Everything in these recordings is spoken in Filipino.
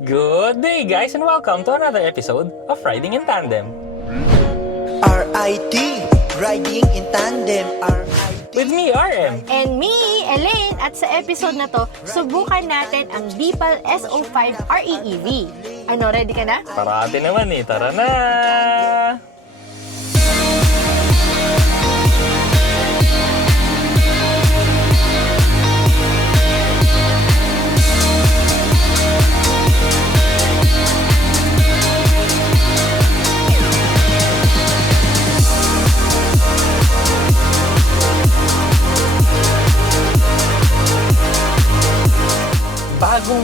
Good day, guys, and welcome to another episode of Riding in Tandem. RIT, Riding in Tandem, RIT. With me, RM. And me, Elaine, at sa episode na to, subukan natin ang Deepal SO5 REEV. Ano, ready ka na? Parati naman eh, tara na!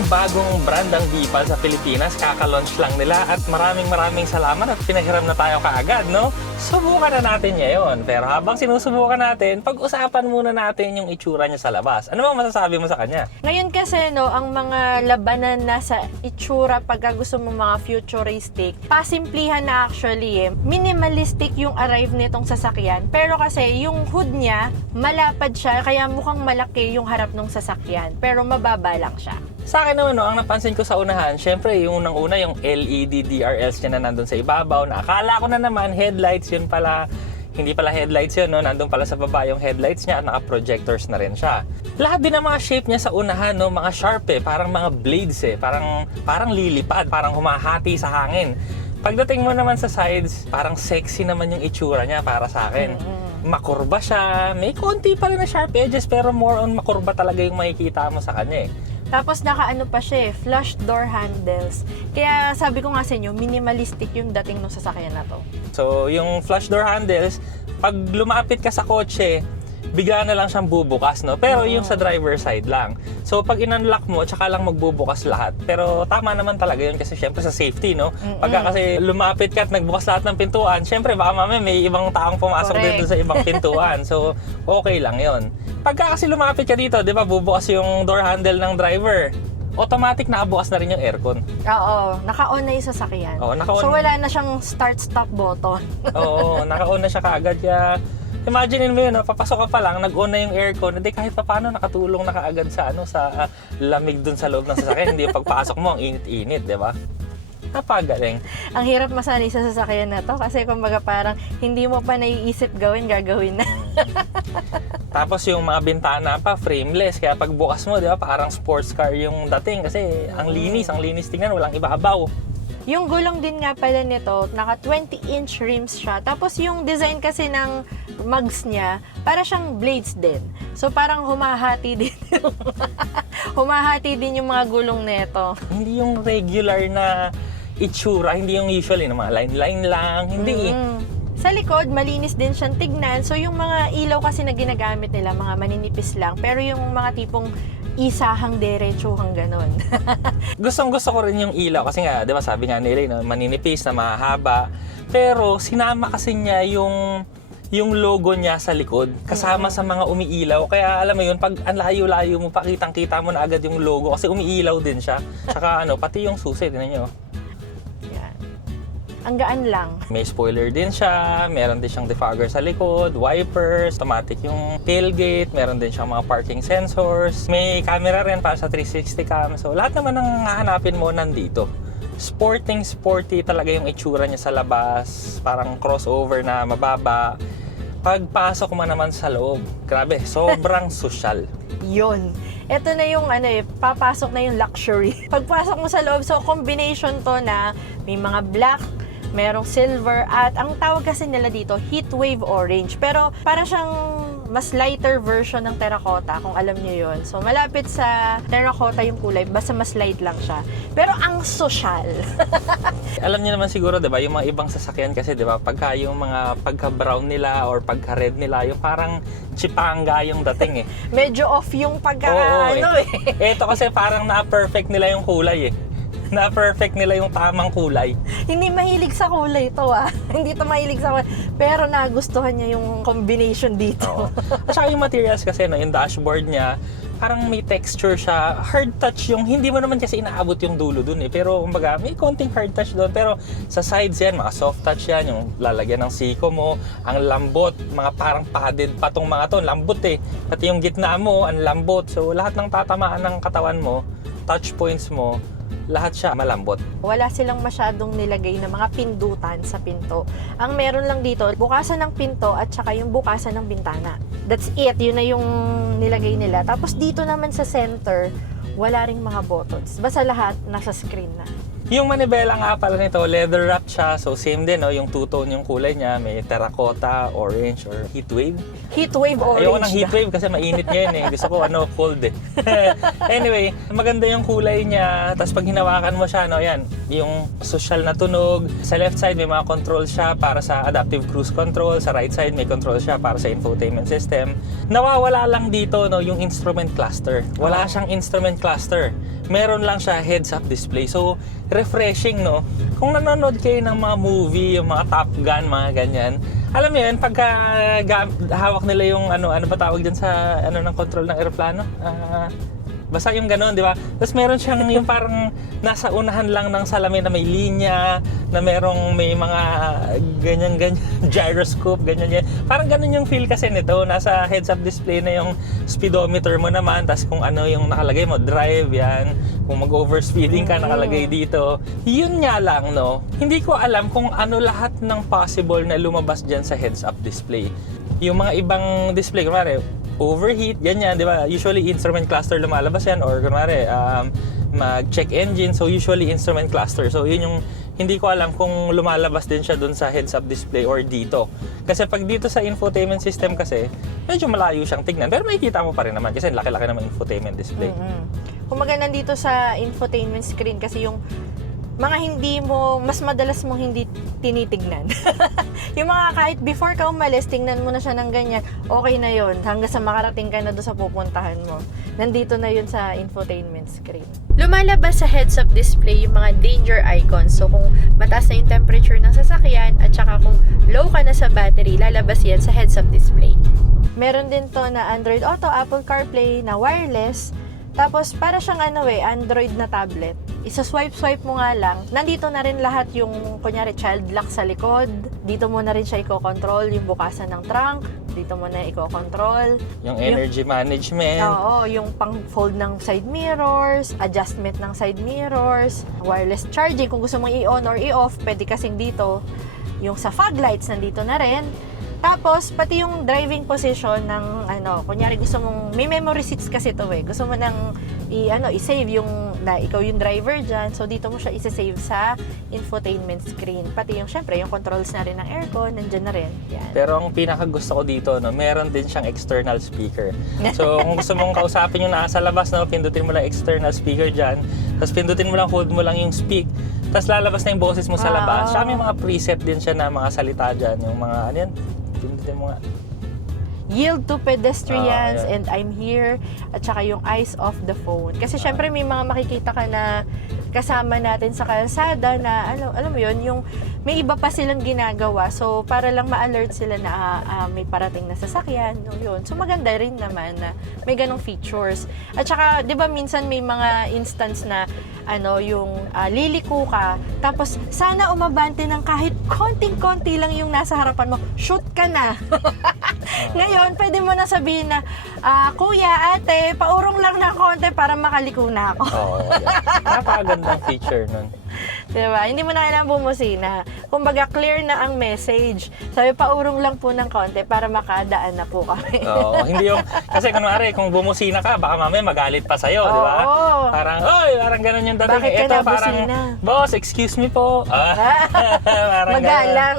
Bagong brand ang Deepal sa Pilipinas, kaka-launch lang nila at maraming salamat at pinahiram na tayo kaagad, no? Subukan na natin ngayon. Pero habang sinusubukan natin, pag-usapan muna natin yung itsura niya sa labas. Ano bang masasabi mo sa kanya? Ngayon kasi, no, ang mga labanan na sa itsura pagka gusto mo mga futuristic, pasimplihan na actually eh. Minimalistic yung arrive nitong sasakyan. Pero kasi yung hood niya, malapad siya, kaya mukhang malaki yung harap ng sasakyan. Pero mababa lang siya. Sa akin naman, no, ang napansin ko sa unahan, syempre yung unang-una yung LED DRLs niya na nandun sa ibabaw, na akala ko na naman headlights, yun pala, hindi pala headlights yun, no? Nandun pala sa baba yung headlights niya at naka-projectors na rin siya. Lahat din ng mga shape niya sa unahan, no, mga sharp eh, parang mga blades eh, parang lilipad, parang humahati sa hangin. Pagdating mo naman sa sides, parang sexy naman yung itsura niya para sa akin. Makurba siya, may konti pa rin na sharp edges, pero more on makurba talaga yung makikita mo sa kanya eh. Tapos nakaano pa siya eh, flush door handles. Kaya sabi ko nga sa inyo, minimalistic yung dating ng sasakyan na to. So, yung flush door handles, pag lumapit ka sa kotse, bigla na lang siyang bubukas, no? Pero yung sa driver side lang. So, pag in-unlock mo, tsaka lang magbubukas lahat. Pero tama naman talaga yun kasi syempre sa safety, no? Pagka kasi lumapit ka at nagbukas lahat ng pintuan, syempre baka mamaya may ibang taong pumasok dito sa ibang pintuan. So, okay lang yun. Pagka kasi lumapit ka dito, di ba, bubukas yung door handle ng driver, automatic nakabukas na rin yung aircon. Oo, naka-on na yung sasakyan. Oo, naka-on. So wala na siyang start-stop button. Oo, naka-on na siya kaagad. Kaya imagine mo yun, no? Papasok ka pa lang, nag-on na yung aircon, hindi kahit pa paano nakatulong na kaagad sa, sa lamig dun sa loob ng sasakyan. Hindi yung pagpasok mo, ang init-init, di ba? Napagaling. Ang hirap masanay sa sasakyan na to kasi kumbaga parang hindi mo pa naiisip gagawin na. Tapos yung mga bintana pa, frameless. Kaya pag bukas mo, di ba, parang sports car yung dating. Kasi ang linis tingnan, walang ibabaw. Yung gulong din nga pala nito, naka 20-inch rims siya. Tapos yung design kasi ng mugs niya, para siyang blades din. So parang humahati din humahati din yung mga gulong nito. Hindi yung regular na itsura, hindi yung usually na mga line-line lang, hindi. Sa likod, malinis din siyang tignan. So yung mga ilaw kasi na ginagamit nila, mga maninipis lang. Pero yung mga tipong isahang derechohang ganon. Gustong-gusto ko rin yung ilaw kasi nga, di ba sabi nga nila, no, maninipis na mahaba. Pero sinama kasi niya yung logo niya sa likod kasama sa mga umiilaw. Kaya alam mo yun, pag ang layo-layo mo, pakitang-kita mo na agad yung logo kasi umiilaw din siya. Tsaka pati yung susi, tinan nyo. Yan. Ang gaan lang. May spoiler din siya, meron din siyang defogger sa likod, wipers, automatic yung tailgate, meron din siyang mga parking sensors, may camera rin para sa 360 cam. So lahat naman ng hahanapin mo nandito. Sporty talaga yung itsura niya sa labas, parang crossover na mababa. Pagpasok mo naman sa loob, grabe, sobrang sosyal. Yun. Ito na yung papasok na yung luxury. Pagpasok mo sa loob, so combination to na may mga black, merong silver, at ang tawag kasi nila dito, heatwave orange. Pero para siyang mas lighter version ng terracotta, kung alam niyo yun. So malapit sa terracotta yung kulay, basta mas light lang siya. Pero ang sosyal. Alam niyo naman siguro, 'di ba, yung mga ibang sasakyan kasi, 'di ba, pagka yung mga pagka-brown nila or pagka-red nila, yung parang chipanga yung dating eh. Medyo off yung pagka Oo, eh. Ito kasi parang na-perfect nila yung kulay eh. Na-perfect nila yung tamang kulay. Hindi mahilig sa kulay ito Hindi to mahilig sa kulay. Pero nagustuhan niya yung combination dito. At saka yung materials kasi, no, yung dashboard niya, parang may texture siya. Hard touch yung, hindi mo naman kasi inaabot yung dulo dun eh. Pero kumbaga, may konting hard touch doon. Pero sa sides yan, mga soft touch yan. Yung lalagyan ng siko mo, ang lambot, mga parang padded pa tong mga to. Lambot eh. Pati yung gitna mo, ang lambot. So lahat ng tatamaan ng katawan mo, touch points mo, lahat siya malambot. Wala silang masyadong nilagay na mga pindutan sa pinto. Ang meron lang dito, bukasan ng pinto at saka yung bukasan ng bintana. That's it. Yun na yung nilagay nila. Tapos dito naman sa center, wala ring mga buttons. Basta lahat nasa screen na. Yung manibela nga pala nito, leather wrap siya. So same din, no? Yung two-tone yung kulay niya. May terracotta, orange, or heat wave. Heat wave orange. Ayoko ng heat wave kasi mainit ngayon eh. Gusto ko cold eh. Anyway, maganda yung kulay niya. Tapos pag hinawakan mo siya, no, yan, yung social na tunog. Sa left side may mga control siya para sa adaptive cruise control. Sa right side may control siya para sa infotainment system. Nawawala lang dito, no, yung instrument cluster. Wala siyang instrument cluster. Meron lang siya heads-up display. So, refreshing, no? Kung nanonood kayo ng mga movie, yung mga Top Gun, mga ganyan, alam mo yun, pagka hawak nila yung ano ba tawag dyan sa ng control ng aeroplano? Basta yung gano'n, di ba? Tapos meron siyang yung parang nasa unahan lang ng salamin na may linya, na may mga ganyan-ganyan, gyroscope, ganyan-ganyan. Parang gano'n yung feel kasi nito. Nasa heads-up display na yung speedometer mo naman, tapos kung ano yung nakalagay mo, drive yan. Kung mag-overspeeding ka, nakalagay dito. Yun nga lang, no? Hindi ko alam kung ano lahat ng possible na lumabas dyan sa heads-up display. Yung mga ibang display, kumari, overheat, ganyan, di ba? Usually instrument cluster lumalabas yan, or kunwari mag-check engine, so usually instrument cluster. So yun yung hindi ko alam kung lumalabas din siya dun sa heads-up display or dito. Kasi pag dito sa infotainment system kasi, medyo malayo siyang tignan. Pero makikita mo pa rin naman kasi laki-laki naman infotainment display. Kumaga nandito sa infotainment screen kasi yung mga hindi mo, mas madalas mong hindi tinitignan. Yung mga kahit before ka umalis, tingnan mo na siya ng ganyan, okay na yon hanggang sa makarating ka na doon sa pupuntahan mo. Nandito na yun sa infotainment screen. Lumalabas sa heads-up display yung mga danger icons. So kung mataas na yung temperature ng sasakyan at saka kung low ka na sa battery, lalabas yan sa heads-up display. Meron din to na Android Auto, Apple CarPlay, na wireless. Tapos para siyang Android na tablet. Isa-swipe mo nga lang. Nandito na rin lahat yung, kunyari, child lock sa likod. Dito mo na rin siya i-control yung bukasan ng trunk. Dito mo na i-control. Yung energy management. Oo, yung pang-fold ng side mirrors, adjustment ng side mirrors, wireless charging. Kung gusto mong i-on or i-off, pwede kasing dito. Yung sa fog lights, nandito na rin. Tapos, pati yung driving position ng, kunyari gusto mong, may memory seats kasi ito eh. Gusto mo nang i-save yung, na ikaw yung driver dyan. So, dito mo siya i-save sa infotainment screen. Pati yung, syempre, yung controls na rin ng aircon, nandyan na rin. Yan. Pero ang pinakagusto ko dito, no, meron din siyang external speaker. So, kung gusto mong kausapin yung nasa labas, no, pindutin mo lang external speaker dyan. Tapos pindutin mo lang, hold mo lang yung speak. Tapos lalabas na yung boses mo sa labas. Siya may mga preset din siya na mga salita dyan. Yung mga, pindutin mo nga. Yield to pedestrians and I'm here, at saka yung eyes off the phone. Kasi syempre may mga makikita ka na kasama natin sa kalsada na alam mo yun, yung may iba pa silang ginagawa. So para lang ma-alert sila na may parating na sasakyan, yun. So maganda rin naman na may ganong features. At saka 'di ba minsan may mga instance na yung liliko ka, tapos sana umabante ng kahit konting-konti lang yung nasa harapan mo, shoot ka na. Ngayon, pwede mo na sabihin na, kuya, ate, paurong lang na konti para makaliko na ako. Oo, napakagandang feature nun. Diba? Hindi mo na kailangan bumusina. Kumbaga, clear na ang message. Sabi, paurong lang po ng konti para makadaan na po kami. Oo, hindi yung, kasi kunwari, kung bumusina ka, baka mamaya magalit pa sa'yo, di ba? Parang, parang ganun yung dating. Bakit ka Ito, parang, nabusina? boss, excuse me po. Parang Magalang.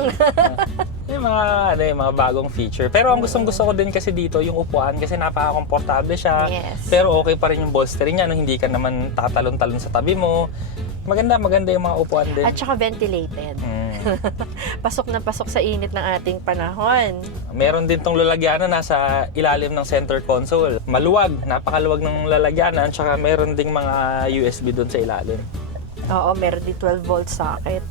Yung mga bagong feature. Pero ang gustong-gusto ko din kasi dito, yung upuan, kasi napaka-komportable siya. Yes. Pero okay pa rin yung bolstering niya, no? Hindi ka naman tatalon-talon sa tabi mo. Maganda yung mga upuan din. At saka ventilated. Pasok na pasok sa init ng ating panahon. Meron din tong lalagyanan nasa ilalim ng center console. Maluwag, napakaluwag ng lalagyanan, tsaka meron ding mga USB doon sa ilalim. Oo, meron din 12 volt socket.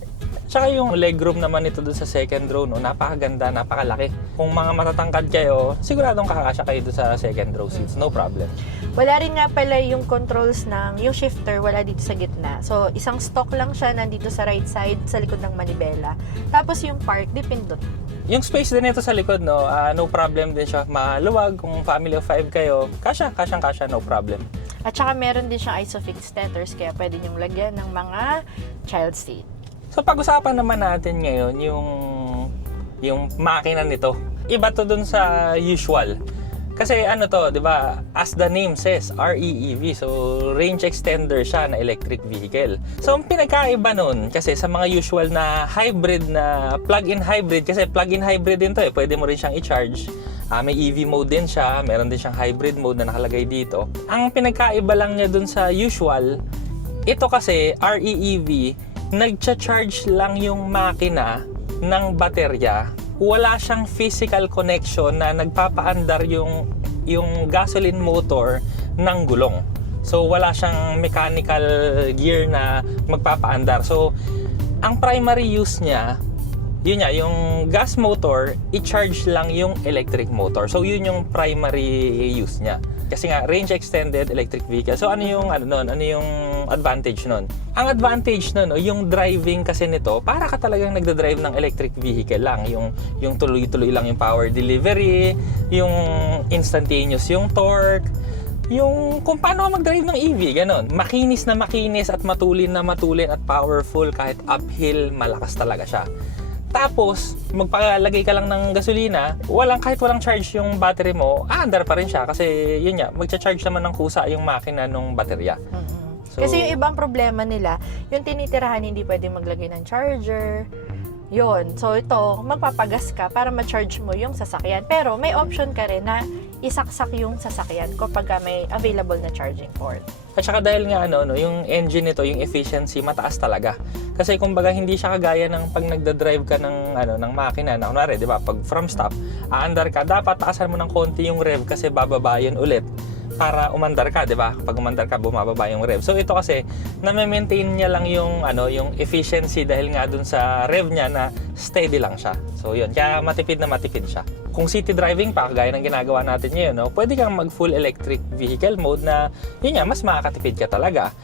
Tsaka yung legroom naman ito doon sa second row, no, napakaganda, napakalaki. Kung mga matatangkad kayo, siguradong kakasya kayo doon sa second row seats, no problem. Wala rin nga pala yung controls yung shifter, wala dito sa gitna. So, isang stock lang siya nandito sa right side, sa likod ng manibela. Tapos yung park, dipindot. Yung space din ito sa likod, no problem din siya. Maluwag, kung family of 5 kayo, kasyang-kasya, no problem. At saka meron din siyang ISOFIX tethers, kaya pwede niyong lagyan ng mga child seat. So pag-usapan naman natin ngayon yung makina nito. Iba to dun sa usual. Kasi ano to, 'di ba? As the name says, REEV. So range extender siya na electric vehicle. So ang pinagkaiba nun kasi sa mga usual na hybrid na plug-in hybrid, kasi plug-in hybrid din to eh. Pwede mo rin siyang i-charge. May EV mode din siya, meron din siyang hybrid mode na nakalagay dito. Ang pinagkaiba lang niya dun sa usual, ito kasi REEV, nagcha-charge lang yung makina ng baterya. Wala siyang physical connection na nagpapaandar yung gasoline motor ng gulong. So wala siyang mechanical gear na magpapaandar. So ang primary use niya, yun nga, yung gas motor, i-charge lang yung electric motor. So yun yung primary use niya. Kasi nga, range extended electric vehicle. So ano yung advantage nun? Ang advantage nun, yung driving kasi nito, para ka talagang nagda-drive ng electric vehicle lang. Yung tuloy-tuloy lang yung power delivery, yung instantaneous yung torque, yung kung paano ka mag-drive ng EV, ganon. Makinis na makinis at matulin na matulin at powerful kahit uphill, malakas talaga siya. Tapos, magpalagay ka lang ng gasolina, kahit walang charge yung battery mo, andar pa rin siya kasi yun nga, magcha-charge naman ng kusa yung makina ng baterya. So, kasi yung ibang problema nila, yung tinitirahan hindi pwede maglagay ng charger. Yun. So ito, magpapagas ka para ma-charge mo yung sasakyan. Pero may option ka rin na isaksak yung sasakyan kapag may available na charging port. At saka dahil nga yung engine nito, yung efficiency mataas talaga. Kasi kumbaga hindi siya kagaya ng pag nagda-drive ka ng makina na kunwari, 'di ba? Pag from stop, aandar ka, dapat taasan mo ng konti yung rev kasi bababa yun ulit para umandar ka, 'di ba? Pag umandar ka, bumababa yung rev. So ito kasi na-maintain niya lang yung efficiency dahil nga dun sa rev niya na steady lang siya. So yun, kaya matipid na matipid siya. Kung city driving pa, gaya ng ginagawa natin ngayon, pwede kang mag full electric vehicle mode na yun nga, mas makakatipid ka talaga.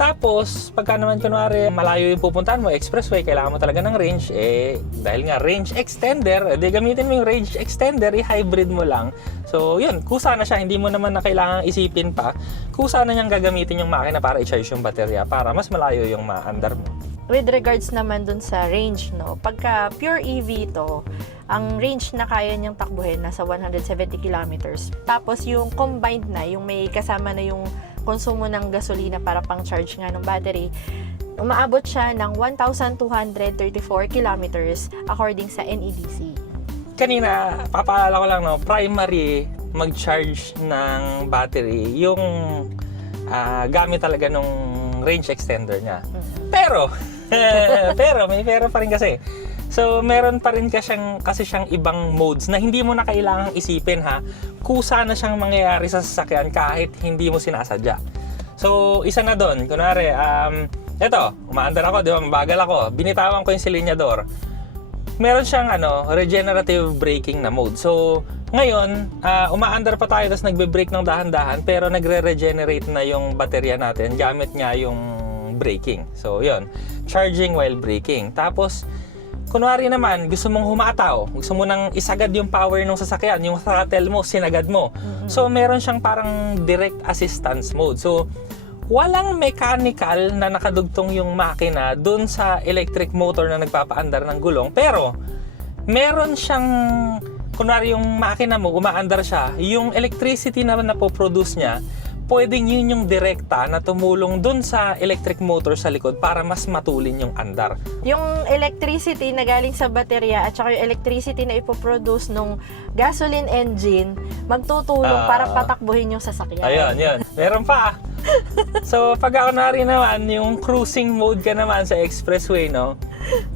Tapos, pagka naman kunwari malayo yung pupuntahan mo, expressway, kailangan mo talaga ng range, dahil nga range extender, gamitin mo yung range extender, i-hybrid mo lang. So, yun, kusa na siya, hindi mo naman na kailangan isipin pa, kusa na niyang gagamitin yung makina para i-charge yung baterya para mas malayo yung maandar mo. With regards naman dun sa range, pagka pure EV to, ang range na kaya niyang takbuhin nasa 170 kilometers. Tapos yung combined na, yung may kasama na yung konsumo ng gasolina para pang-charge nga ng battery, umaabot siya ng 1,234 kilometers according sa NEDC. Kanina, papaalala ko lang, primary mag-charge ng battery, yung gamit talaga nung range extender niya. Pero may pero pa rin kasi. So, meron pa rin kasi siyang ibang modes na hindi mo na kailangang isipin ha. Kusa na siyang mangyayari sa sasakyan kahit hindi mo sinasadya. So, isa na doon. Kunwari, eto, umaandar ako, di ba? Mabagal ako. Binitawan ko yung silinyador. Meron siyang regenerative braking na mode. So, ngayon, umaandar pa tayo tapos nagbe-brake ng dahan-dahan pero nagre-regenerate na yung baterya natin gamit nga yung braking. So, yun. Charging while braking. Tapos, kunwari naman, gusto mong humataw, gusto mo nang isagad yung power ng sasakyan, yung throttle mo, sinagad mo. So, meron siyang parang direct assistance mode. So, walang mechanical na nakadugtong yung makina dun sa electric motor na nagpapaandar ng gulong. Pero, meron siyang, kunwari yung makina mo, umaandar siya, yung electricity na napoproduce niya, pwedeng yun yung direkta na tumulong dun sa electric motor sa likod para mas matulin yung andar. Yung electricity na galing sa baterya at saka yung electricity na ipoproduce nung gasoline engine, magtutulong para patakbuhin yung sasakyan. Ayun, yun. Meron pa. So, pag ako naman, yung cruising mode ka naman sa expressway,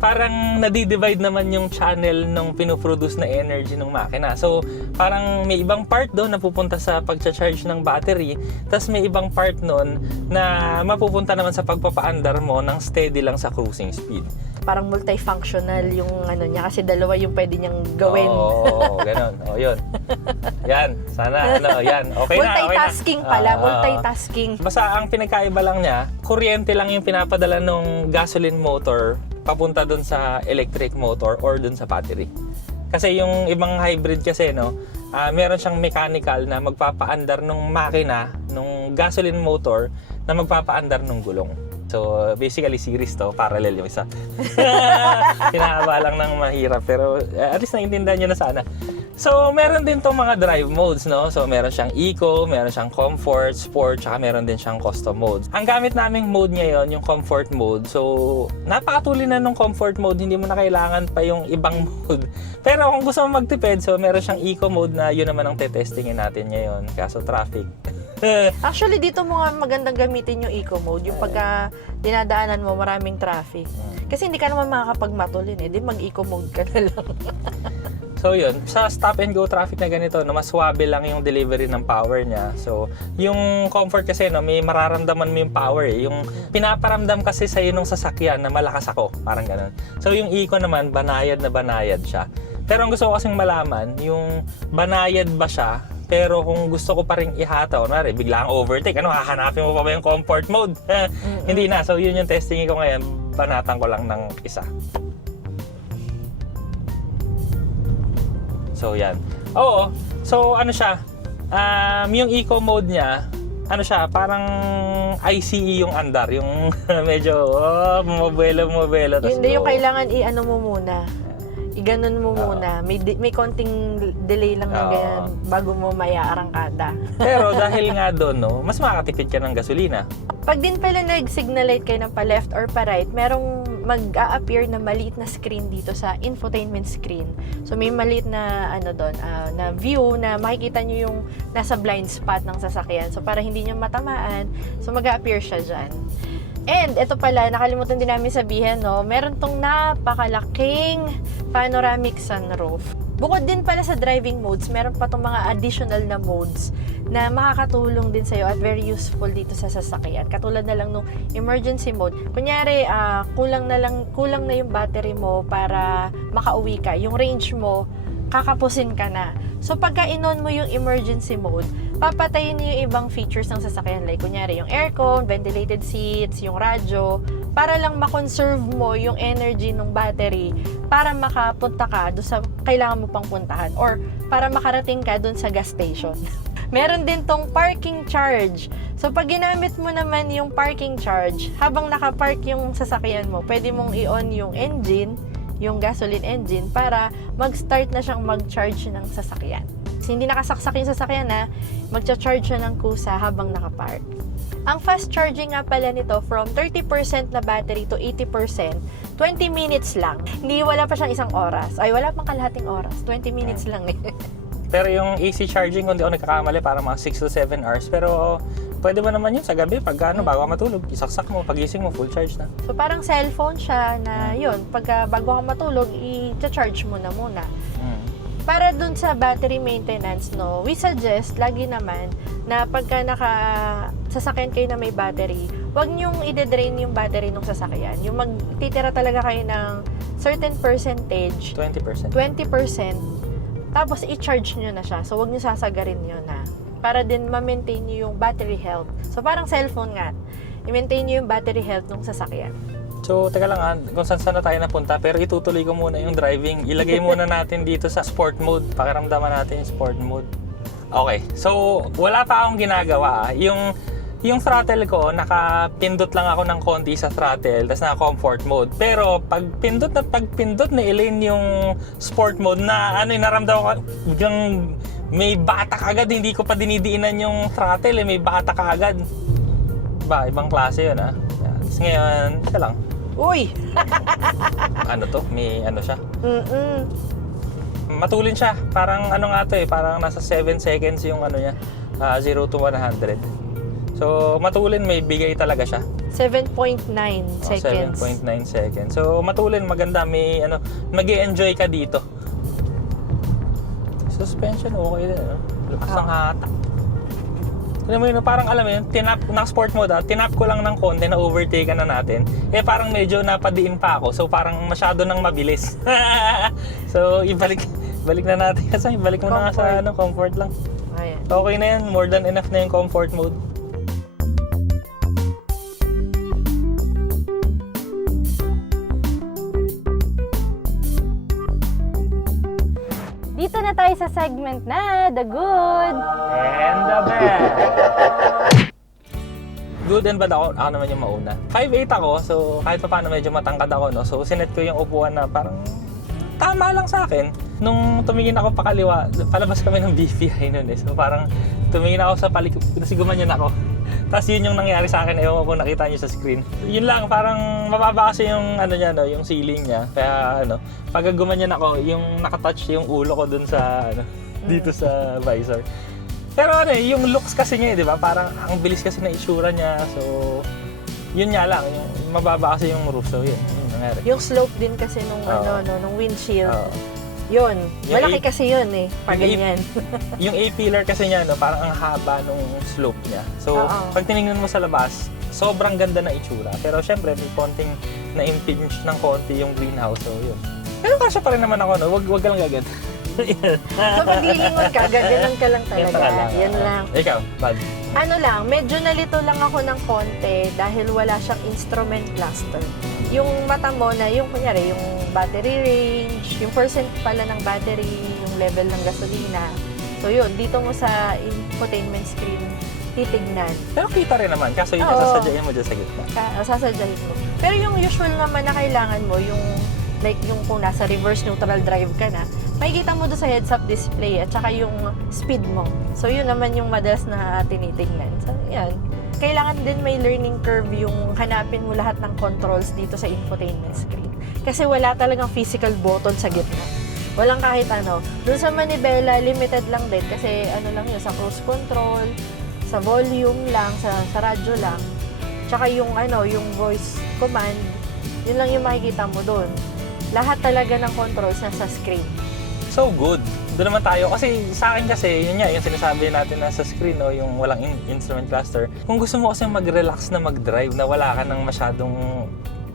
parang nadidivide naman yung channel ng pinoproduce na energy ng makina. So, parang may ibang part doon na pupunta sa pagcha-charge ng battery, tapos may ibang part noon na mapupunta naman sa pagpapaandar mo ng steady lang sa cruising speed. Parang multifunctional yung niya kasi dalawa yung pwede niyang gawin. Oo, ganun. O, yun. Yan, sana, yan. Okay na, multitasking pala, multitasking. Basta ang pinagkaiba lang niya, kuryente lang yung pinapadala ng gasoline motor papunta dun sa electric motor or dun sa battery. Kasi yung ibang hybrid kasi, meron siyang mechanical na magpapaandar ng makina, nung gasoline motor na magpapaandar ng gulong. So, basically, series to. Parallel yung isa. Hinahaba lang ng mahirap. Pero, at least naiintindihan nyo na sana. So, meron din tong mga drive modes, no? So, meron siyang eco, meron siyang comfort, sport, tsaka meron din siyang custom modes. Ang gamit naming mode ngayon, yung comfort mode. So, napakatuli na nung comfort mode. Hindi mo na kailangan pa yung ibang mode. Pero kung gusto mo magtipid, so meron siyang eco mode na yun naman ang tetestingin natin ngayon. Kaso traffic. Actually, dito mo nga magandang gamitin yung eco mode, yung pagka dinadaanan mo maraming traffic. Kasi hindi ka naman makakapagmatulin eh, di mag-eco mode ka na lang. So yun, sa stop and go traffic na ganito, no, mas swabe lang yung delivery ng power niya. So, yung comfort kasi, no, may mararamdaman mo yung power eh. Yung pinaparamdam kasi sa'yo nung sasakyan na malakas ako, parang ganun. So, yung eco naman, banayad na banayad siya. Pero ang gusto ko kasing malaman, yung banayad ba siya, pero kung gusto ko pa rin ihataw, kunwari, bigla ang overtake, ano, hahanapin mo pa ba yung comfort mode? Hindi na. So, yun yung testing ko ngayon. Banatan ko lang ng isa. So, yan. Oo. So, ano siya? Yung eco mode niya, ano siya, parang ICE yung andar. Yung medyo, bumabelo. Hindi yung kailangan i-ano mo muna. Iganon mo muna. May konting delay lang na ganyan bago mo maya-arangkada. Pero dahil nga doon, no, mas makakatipid ka ng gasolina. Pag din pala nag-signal light kayo ng pa-left or pa-right, merong mag-a-appear na maliit na screen dito sa infotainment screen. So may maliit na ano doon, na view na makikita nyo yung nasa blind spot ng sasakyan. So para hindi nyo matamaan, so mag-a-appear siya dyan. And ito pala, nakalimutan din namin sabihin, no, meron tong napakalaking panoramic sunroof. Bukod din pala sa driving modes, meron pa tong mga additional na modes na makakatulong din sa'yo at very useful dito sa sasakyan. Katulad na lang nung emergency mode. Kunyari, kulang na yung battery mo para makauwi ka. Yung range mo, kakapusin ka na. So, pagka in-on mo yung emergency mode, papatayin niyo yung ibang features ng sasakyan. Like, kunyari, yung aircon, ventilated seats, yung radyo, para lang makonserve mo yung energy ng battery para makapunta ka doon sa kailangan mo pang puntahan or para makarating ka doon sa gas station. Meron din tong parking charge. So, pag ginamit mo naman yung parking charge, habang nakapark yung sasakyan mo, pwede mong i-on yung engine, yung gasoline engine, para mag-start na siyang mag-charge ng sasakyan. Kasi hindi nakasaksak yung sasakyan na mag-charge siya ng kusa habang nakapark. Ang fast charging nga pala nito, from 30% na battery to 80%, 20 minutes lang. Hindi, wala pa siyang isang oras. Ay, wala pang kalahating oras. 20 minutes lang eh. Pero yung AC charging, kung di ako nagkakamali, para mga 6 to 7 hours. Pero pwede mo naman yun sa gabi, pag bago matulog, isaksak mo, pagising mo, full charge na. So parang cellphone siya na yun, pag bago ka matulog, i-charge mo na muna. Para dun sa battery maintenance, no, we suggest lagi naman na pagka sasakyan kayo na may battery, huwag nyong i-drain yung battery ng sasakyan. Yung magtitira talaga kayo ng certain percentage, 20%. tapos i-charge nyo na siya. So, huwag nyo sasagarin nyo na. Para din ma-maintain nyo yung battery health. So, parang cellphone nga. I-maintain nyo yung battery health ng sasakyan. So, teka lang kung saan na tayo napunta, pero itutuloy ko muna yung driving. Ilagay muna natin dito sa sport mode. Pakiramdaman natin yung sport mode. Okay, so wala pa akong ginagawa. Yung throttle ko, nakapindot lang ako ng konti sa throttle, tapos naka-comfort mode. Pero pag pindot na Elaine yung sport mode na naramdaman ko, biglang may batak agad, hindi ko pa dinidiinan yung throttle, may batak agad. Ibang klase yun Tapos ngayon, ito lang. Uy! Ano to? May ano siya? Mm-mm. Matulin siya. Parang parang nasa 7 seconds yung niya. 0 to 100. So, matulin, may bigay talaga siya. 7.9 seconds. 7.9 seconds. So, matulin, maganda. May mag-i-enjoy ka dito. Suspension, okay din. Lukas ng hatak. Alam mo yun, parang alam mo yun, sport mode tinap ko lang ng konti na overtake na natin. Parang medyo napadiin pa ako. So parang masyado nang mabilis. So balik na natin kasi ibalik mo na sa comfort lang. Ayan. Okay na yan, more than enough na yung comfort mode. Dito na na tayo sa segment na The Good. And the bad. Good and bad ako naman yung mauna. 5'8 ako, so kahit pa paano medyo matangkad ako, no? So sinet ko yung upuan na parang tama lang sa akin. Nung tumingin ako pakaliwa, palabas kami ng BPI noon eh. So parang tumingin ako sa palikod, kasi gumanyan ako. Tapos yun yung nangyari sa akin, ewan ko kung nakita nyo sa screen. Yun lang, parang mababa kasi yung ano niya, no, yung ceiling niya. Kaya ano, pag gumanyan ako, yung nakatouch yung ulo ko dun sa ano, dito sa visor. Pero ano yung looks kasi niya, di ba? Parang ang bilis kasi na itsura niya. So, yun nga lang, yung mababa kasi yung roof. So, yun nangyari. Yung slope din kasi nung nung windshield. Yun, Yung malaki kasi yun eh, pag ganyan. Yung A-pillar kasi niya, no, parang ang haba nung slope niya. So, pag tinignan mo sa labas, sobrang ganda na itsura. Pero syempre, may konting na-impinge ng konti yung greenhouse. So, yun. Pero kasya pa rin naman ako, no? Wag ka lang gagad. So pag lilingon ka, gaganon ka lang talaga. Yan lang. Ikaw, bad. Ano lang, medyo nalito lang ako ng konti dahil wala siyang instrument cluster. Yung mata mo na, yung kunyari, yung battery range, yung percent pala ng battery, yung level ng gasolina. So yun, dito mo sa infotainment screen titignan. Pero kita rin naman, kaso yung sasadyain mo dyan sa gitna. Sasadyahin mo. Pero yung usual naman na kailangan mo, yung like yung kung nasa reverse neutral drive ka na, makikita mo doon sa heads-up display at saka yung speed mo. So yun naman yung madalas na tinitingnan. So yan. Kailangan din may learning curve yung hanapin mo lahat ng controls dito sa infotainment screen. Kasi wala talagang physical button sa gitna. Walang kahit ano. Doon sa Manibela, limited lang din kasi ano lang yun, sa cruise control, sa volume lang, sa radyo lang. Tsaka yung yung voice command, yun lang yung makikita mo doon. Lahat talaga ng controls nasa screen. So good. Doon naman tayo. Kasi sa akin kasi, yun nga, yung sinasabi natin na sa screen, no, yung walang instrument cluster. Kung gusto mo kasi mag-relax na mag-drive, na wala ka nang masyadong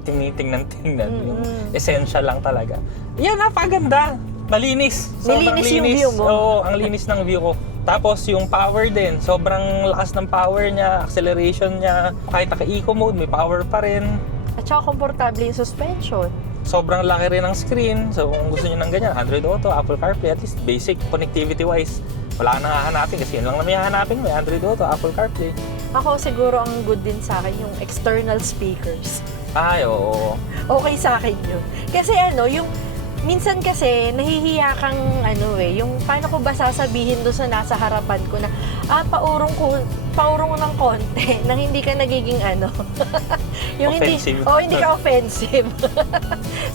tingnan-tingnan, yung essential lang talaga. Yan, napaganda. Malinis. Sobrang Nilinis yung view mo. Oo, ang linis ng view ko. Tapos yung power din, sobrang lakas ng power niya, acceleration niya. Kahit naka-eco mode, may power pa rin. At saka komportable yung suspension. Sobrang laki rin ng screen. So kung gusto niyo ng ganyan, Android Auto, Apple CarPlay, at least basic connectivity-wise. Wala ka nang hahanapin kasi yun lang naman yung hahanapin mo, Android Auto, Apple CarPlay. Ako siguro ang good din sa akin yung external speakers. Ay, oo. Okay sa akin yun. Kasi yung minsan kasi nahihiya kang yung paano ko ba sasabihin doon sa nasa harapan ko na paurong ng konti nang hindi ka nagiging yung offensive. hindi ka offensive.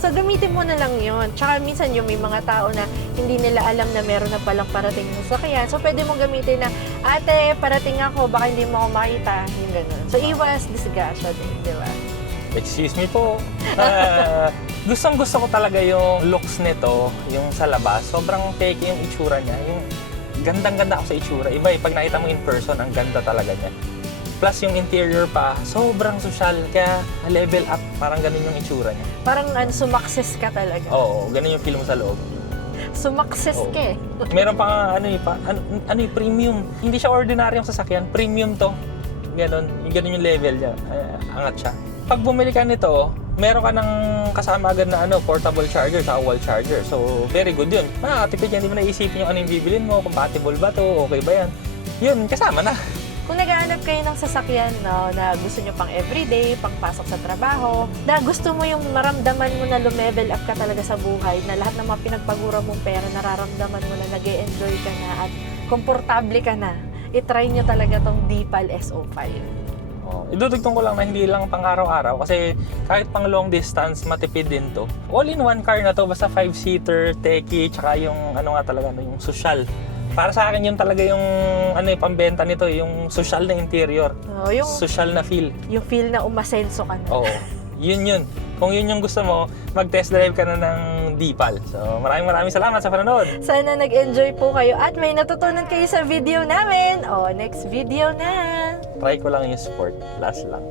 So gamitin mo na lang yun. Tsaka minsan yung may mga tao na hindi nila alam na meron na palang parating na sakyan. So pwede mo gamitin na, ate, parating ako, baka hindi mo ako makita. Yung ganun. So iwas disgrasya din, di ba? Excuse me po. Gusto ko talaga yung looks nito, yung sa labas. Sobrang peke yung itsura niya. Yung gandang-ganda ako sa itsura. Iba pag nakita mo in person, ang ganda talaga niya. Plus yung interior pa, sobrang social. Kaya level up, parang ganun yung itsura niya. Parang sumakses ka talaga. Oo, ganun yung feel mo sa loob. Sumakses ka eh. Meron pa premium. Hindi siya ordinaryong sasakyan, premium to. Ganun yung level niya. Angat siya. Pag bumili ka nito, meron ka ng kasama agad na portable charger sa wall charger. So, very good yun. Makakatipid yan, hindi mo naisipin yung ano yung bibilin mo, compatible ba to, okay ba yan. Yun, kasama na. Kung naghahanap kayo ng sasakyan na gusto nyo pang everyday, pang pasok sa trabaho, na gusto mo yung maramdaman mo na lumevel up ka talaga sa buhay, na lahat ng mga pinagpagura mong pera, nararamdaman mo na nag-e-enjoy ka na at komportable ka na, itry nyo talaga tong Deepal SO5. Idudugtong ko lang na hindi lang pang araw-araw kasi kahit pang long distance, matipid din to. All-in-one car na to, basta 5-seater, techie, tsaka yung yung social. Para sa akin yun talaga yung pambenta nito, yung social na interior. Yung social na feel. Yung feel na umasenso ka na. Oo. Yun. Kung yun yung gusto mo, mag-test drive ka na ng Deepal. So, maraming salamat sa panonood. Sana nag-enjoy po kayo at may natutunan kayo sa video namin. Next video na. Try ko lang yung sport. Last lang.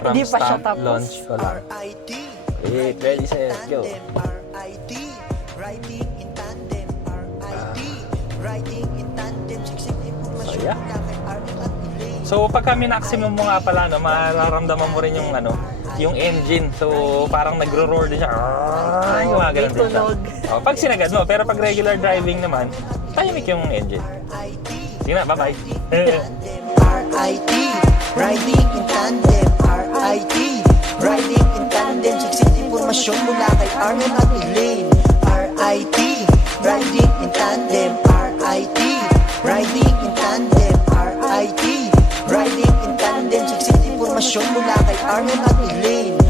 From Hindi pa siya stamp tapos. launch ko lang. RID. Wait, ready, set, go. RID. Riding in tandem. RID. Riding in tandem. Siksik impormasyon. So, yeah. Kay RL at Elaine. So, pagka minaksimum mo nga pala, mararamdaman mo rin yung yung engine. So, parang nagro-roar din siya. Ay, gumagano'n din siya. tunog. Pag sinagad mo, pero pag regular driving naman, tahimik yung engine. Sige na, bye-bye. RIT, riding in tandem. RIT, riding in tandem. Siksik impormasyon mula kay Arlen at Elaine. RIT, riding in tandem. RIT, riding in tandem. RIT, riding in tandem. Siksik impormasyon mula kay Arlen at Elaine.